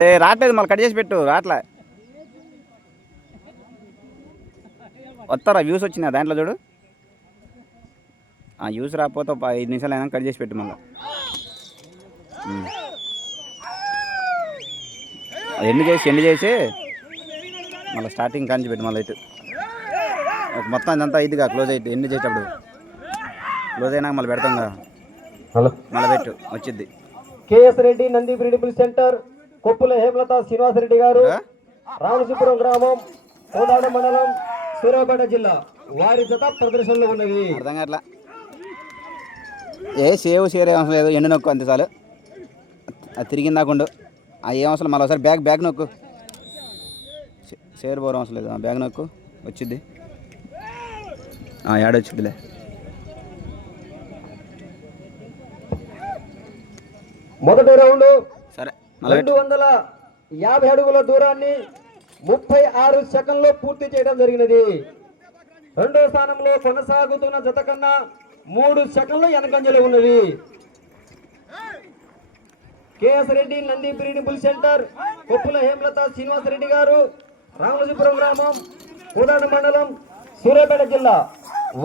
రావట్లేదు, మళ్ళీ కట్ చేసి పెట్టు. రాట్లా వస్తారా? వ్యూస్ వచ్చినాయి దాంట్లో చూడు. వ్యూస్ రాకపోతే 5 నిమిషాలు అయినా కట్ చేసి పెట్టు మళ్ళీ. ఎండ్ చేసి మళ్ళీ స్టార్టింగ్ కాంచి పెట్టు. మళ్ళీ ఇటు మొత్తం ఇదంతా ఇదిగా క్లోజ్ అయితే ఎండ్ చేసేటప్పుడు క్లోజ్ అయినాక మళ్ళీ పెడతాం కదా. మళ్ళీ పెట్టు వచ్చింది. కేఎస్ రెడ్డి నంది బ్రీడబుల్ సెంటర్, కొప్పుల హేమలత శ్రీనివాసరెడ్డి గారు, రామసుపురం గ్రామం, కోదాడ మండలం, సూర్యాపేట జిల్లా వారి జత ప్రదర్శనలో ఉన్నవి. అర్థం కావట్లా. షేవ్ షేర్ అవసరం లేదు, ఎండు నొక్కు అంతే చాలు. అది తిరిగిందాకుండు ఏం అవసరం. మళ్ళీ ఒకసారి బ్యాగ్ నొక్కు. షేర్ పోవడం అవసరం లేదు, బ్యాగ్ నొక్కు వచ్చింది. ఏడొచ్చుద్దిలే. మొదటి రౌండ్ సరే. 250 అడుగుల దూరాన్ని 36 సెకండ్లో పూర్తి చేయడం జరిగినది. రెండో స్థానంలో కొనసాగుతున్న జత కన్నా 3 సెకండ్లు వెనకంజలో ఉన్నది. కేఎస్ రెడ్డి నంది బ్రీడబుల్ సెంటర్, కొప్పుల హేమలత శ్రీనివాసరెడ్డి గారు, రామలజీపురం గ్రామం, కోదాడ మండలం, సూర్యాపేట జిల్లా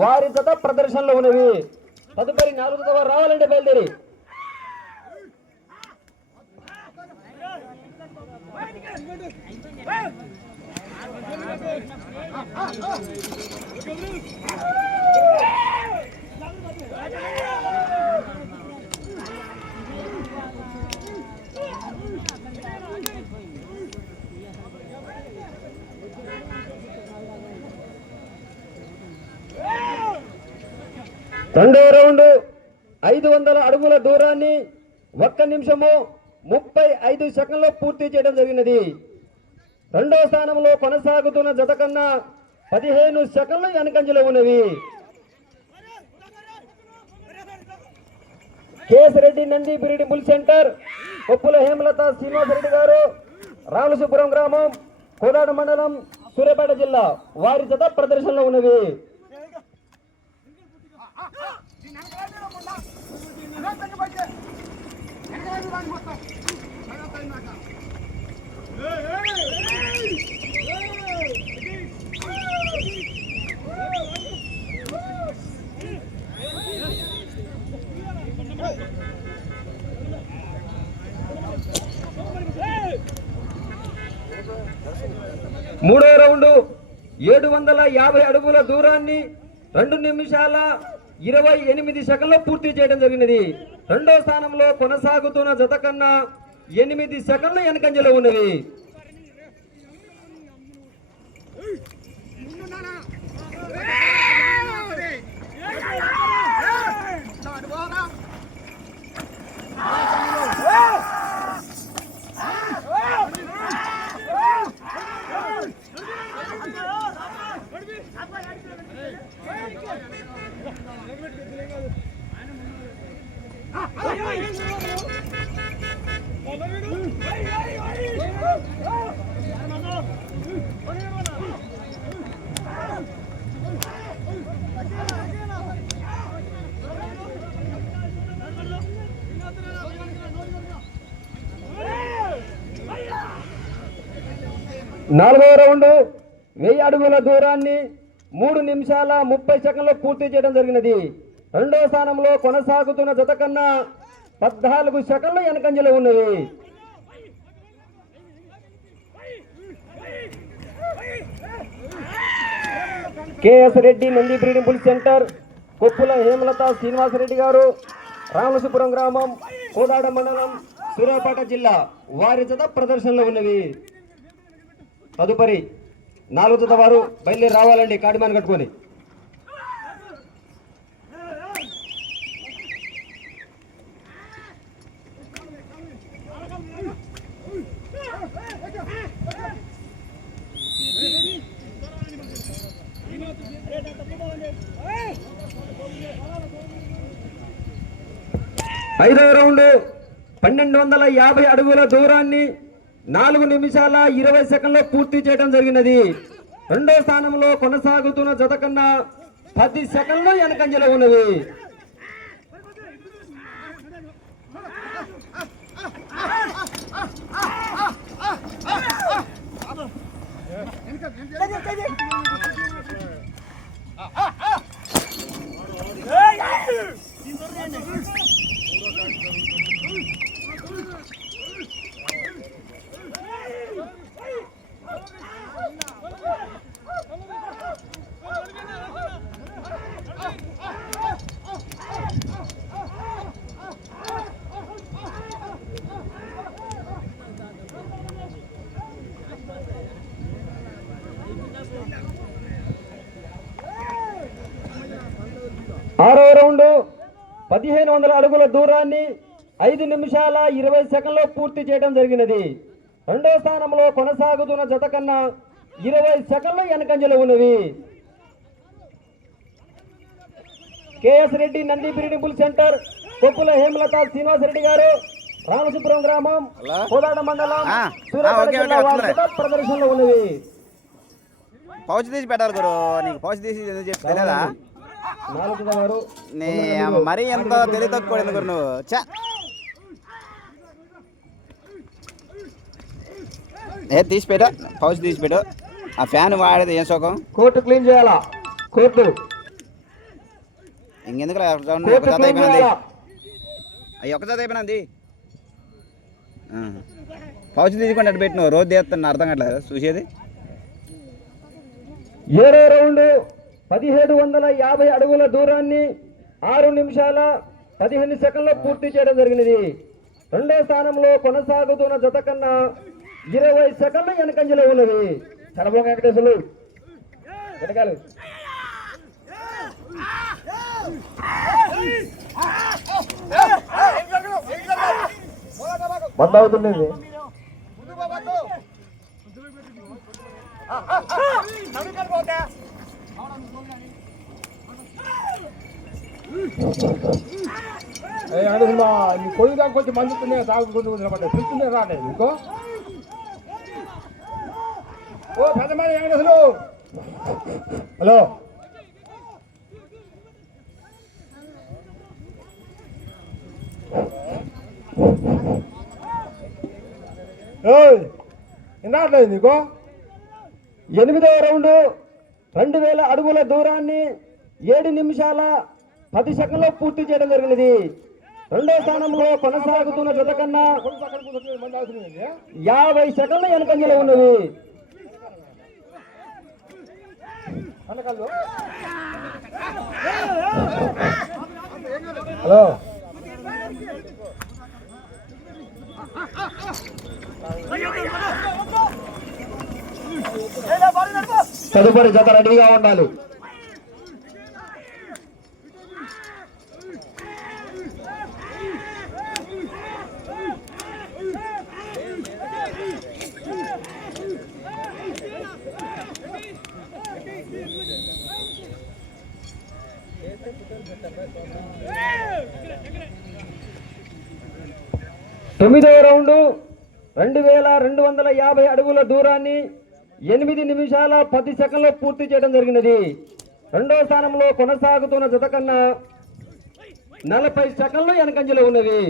వారి జత ప్రదర్శనలో ఉన్నవి. తదుపరి 4వ వారు రావాలంటే బయలుదేరి. రెండో రౌండ్ 500 అడుగుల దూరాన్ని 1 నిమిషము 35 సెకండ్లో పూర్తి చేయడం జరిగినది. రెండో స్థానంలో కొనసాగుతున్న జత కన్నా 15 సెకండ్లు వెనకంజలో ఉన్నవి. కేఎస్ రెడ్డి నంది బ్రీడబుల్ సెంటర్, కొప్పుల హేమలత శ్రీనివాసరెడ్డి గారు, రామలసుపురం గ్రామం, కోదాడ మండలం, సూర్యాపేట జిల్లా వారి జత ప్రదర్శనలో ఉన్నవి. మూడో రౌండ్ 750 అడుగుల దూరాన్ని 2 నిమిషాల 28 సెకండ్లో పూర్తి చేయడం జరిగినది. రెండో స్థానంలో కొనసాగుతున్న జత కన్నా 8 సెకండ్లు వెనకంజలో ఉన్నవి. నాలుగో రౌండ్ 1000 అడుగుల దూరాన్ని 3 నిమిషాల 30 సెకండ్లో పూర్తి చేయడం జరిగినది. రెండో స్థానంలో కొనసాగుతున్న జత కన్నా 14 సెకండ్లు వెనకంజలో ఉన్నవి. కేఎస్ రెడ్డి నంది బ్రీడబుల్ సెంటర్, కొప్పుల హేమలత శ్రీనివాసరెడ్డి గారు, రామసుపురం గ్రామం, కోదాడ మండలం, సూర్యాపేట జిల్లా వారి జత ప్రదర్శనలో ఉన్నవి. తదుపరి 4వ జత వారు బయలుదేరి రావాలండి కాడిమాన్ కట్టుకొని. ఐదవ రౌండ్ 1250 అడుగుల దూరాన్ని 4 నిమిషాల 20 సెకండ్లో పూర్తి చేయడం జరిగినది. రెండో స్థానంలో కొనసాగుతున్న జత కన్నా 10 సెకండ్లు వెనకంజలో ఉన్నవి. ఆరో రౌండ్ 1500 అడుగుల దూరాన్ని 5 నిమిషాల 20 సెకండ్లో పూర్తి చేయడం జరిగినది. రెండో స్థానంలో కొనసాగుతున్న జత కన్నా 20 సెకండ్లు వెనకంజలో ఉన్నవి. KS Reddy Nandi breeding bull centre, Koppula Hemalatha Srinivasareddy గారు, రామసుపురం గ్రామం, కోదాడ మండలం, సూర్యాపేట జిల్లా వారి జత ప్రదర్శనలో ఉన్నవి. పౌచ్ తీసి పెట్టాలి గురు, నీకు పౌచ్ తీసి ఎందుకు చెప్తే తెలియదా? నీ మరీ ఎంత తెలివి తక్కువ గురు నువ్వు. చా తీసి పెట్టు, పౌచ్ తీసి పెట్టు. ఆ ఫ్యాన్ వాడేది ఏం సుఖం? కోర్టు క్లీన్ చేయాలా? కోర్టు ఇంకెందుకు ఒక జత అయిపోయినది, అవి ఒక జత అయిపోయినది. పౌచ్ తీసుకుంటే అటు పెట్టినావు, రోజు తీస్తున్నా అర్థం కావట్లేదు చూసేది. 7వ రౌండ్ 1750 అడుగుల దూరాన్ని 6 నిమిషాల 15 సెకండ్లో పూర్తి చేయడం జరిగినది. రెండో స్థానంలో కొనసాగుతున్న జత కన్నా 20 సెకండ్ల వెనకంజలో ఉన్నది. చలబో వెంకటేశ్వరులు వెనకాలు బంద్ అవుతుంది. నీ కొయ్యగా కొంచెం మందుతుందే సాగుకుంటూ చూస్తుందే రాలేదు ఇంకో. ఓ పెద్దమంది వెంకటేశ్వరు, హలో రావట్లేదు నీకు. 8వ రౌండ్ 2000 అడుగుల దూరాన్ని 7 నిమిషాల 10 సెకండ్లో పూర్తి చేయడం జరిగినది. రెండో స్థానంలో కొనసాగుతున్న జత కన్నా 50 సెకండ్ల వెనకంజలో ఉన్నది. హలో తదుపరి జత రెడీగా ఉండాలి. తొమ్మిదవ రౌండ్ 2250 అడుగుల దూరాన్ని 8 నిమిషాల 10 సెకండ్లో పూర్తి చేయడం జరిగినది. రెండో స్థానంలో కొనసాగుతున్న జత కన్నా 40 సెకండ్లు వెనకంజలో ఉన్నవి.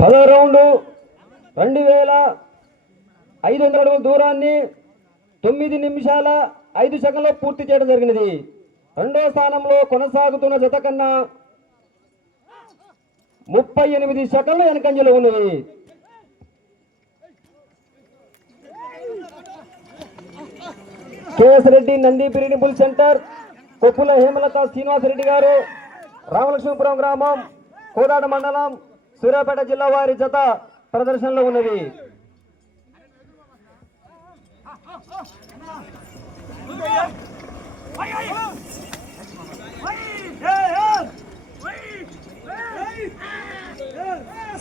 పదో రౌండ్ 2500 అడుగుల దూరాన్ని 9 నిమిషాల 5 సెకండ్లో పూర్తి చేయడం జరిగినది. రెండో స్థానంలో కొనసాగుతున్న జత కన్నా 38 సెకండ్లు వెనకంజలో ఉన్నది. KS Reddy Nandi breeding bull centre, Koppula Hemalatha Srinivasareddy గారు, రామలక్ష్మీపురం గ్రామం, కోదాడ మండలం, సూర్యాపేట జిల్లా వారి జత ప్రదర్శనలో ఉన్నది.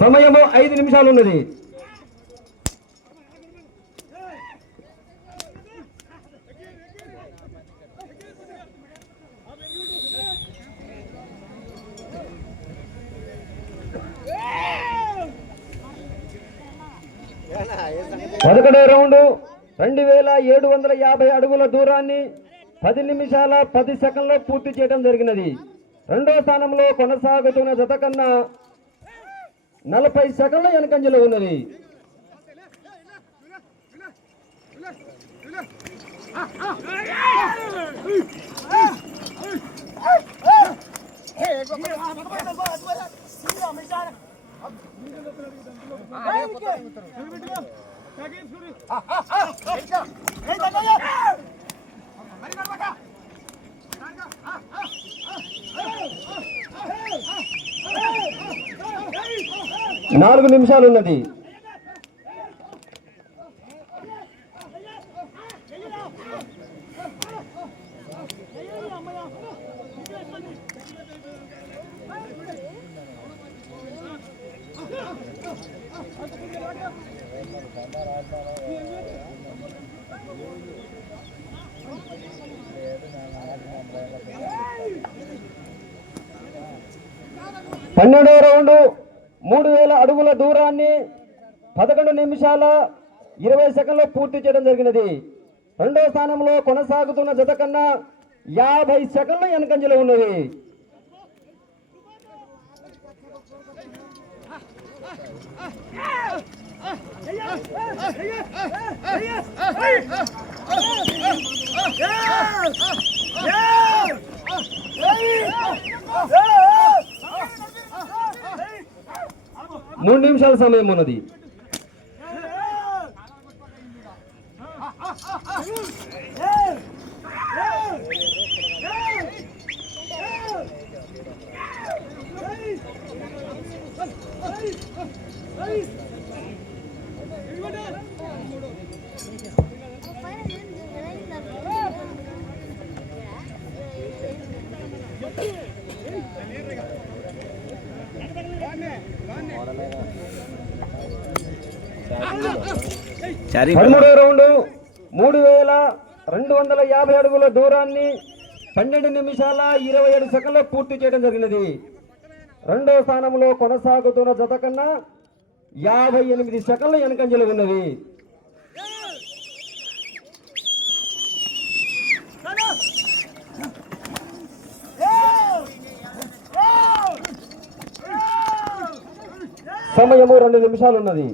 సమయము 5 నిమిషాలు ఉన్నది. పదకొండవ రౌండ్ 2750 అడుగుల దూరాన్ని 10 నిమిషాల 10 సెకండ్లో పూర్తి చేయడం జరిగినది. రెండో స్థానంలో కొనసాగుతున్న జత కన్నా 40 సెకండ్ల వెనకంజలో ఉన్నది. నాలుగు నిమిషాలు ఉన్నది. పన్నెండవ రౌండ్ 3000 అడుగుల దూరాన్ని 11 నిమిషాల 20 సెకండ్లో పూర్తి చేయడం జరిగినది. రెండో స్థానంలో కొనసాగుతున్న జత కన్నా 50 సెకండ్ల వెనకంజలో ఉన్నది. మూడు నిమిషాల సమయం ఉన్నది. పదమూడవ రౌండ్ 3250 అడుగుల దూరాన్ని 12 నిమిషాల 27 సెకండ్లో పూర్తి చేయడం జరిగినది. రెండో స్థానంలో కొనసాగుతున్న జత కన్నా 58 సెకండ్ల వెనకంజలో ఉన్నది. సమయము 2 నిమిషాలు ఉన్నది.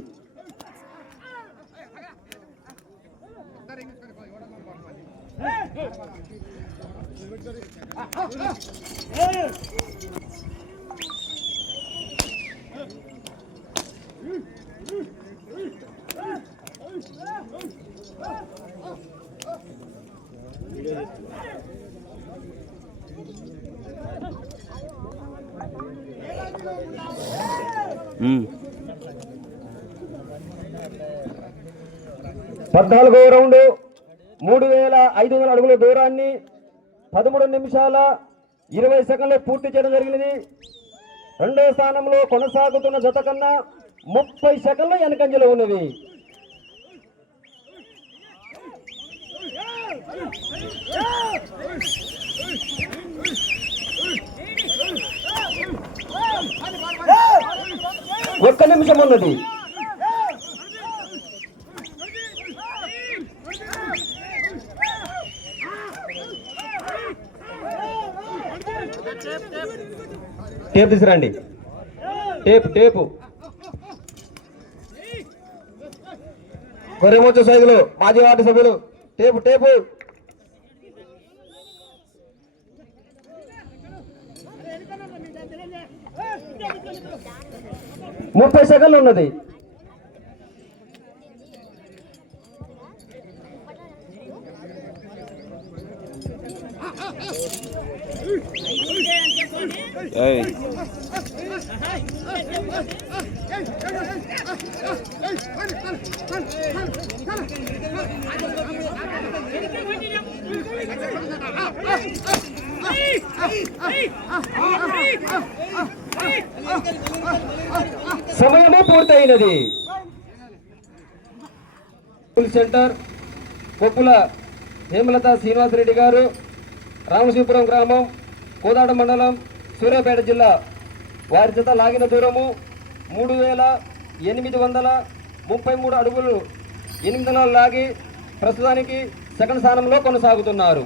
పద్నాలుగవ రౌండ్ 3500 అడుగుల దూరాన్ని 13 నిమిషాల 20 సెకండ్లో పూర్తి చేయడం జరిగినది. రెండో స్థానంలో కొనసాగుతున్న జత కన్నా 30 సెకండ్ల వెనకంజలో ఉన్నది. ఒక్క నిమిషం ఉన్నది. టేప్ తీసుకురండి. టేపు గొర్రెమోచ సైజులు మాజీ వార్డు సభ్యులు టేపు 30 సెకండ్లు ఉన్నది. సమయము పూర్తయినది. సెంటర్ కొప్పుల హేమలత శ్రీనివాసరెడ్డి గారు, రామశివపురం గ్రామం, కోదాడ మండలం, సూర్యాపేట జిల్లా. వారి జత లాగిన దూరము 3833 అడుగులు 8 లాగి ప్రస్తుతానికి సెకండ్ స్థానంలో కొనసాగుతున్నారు.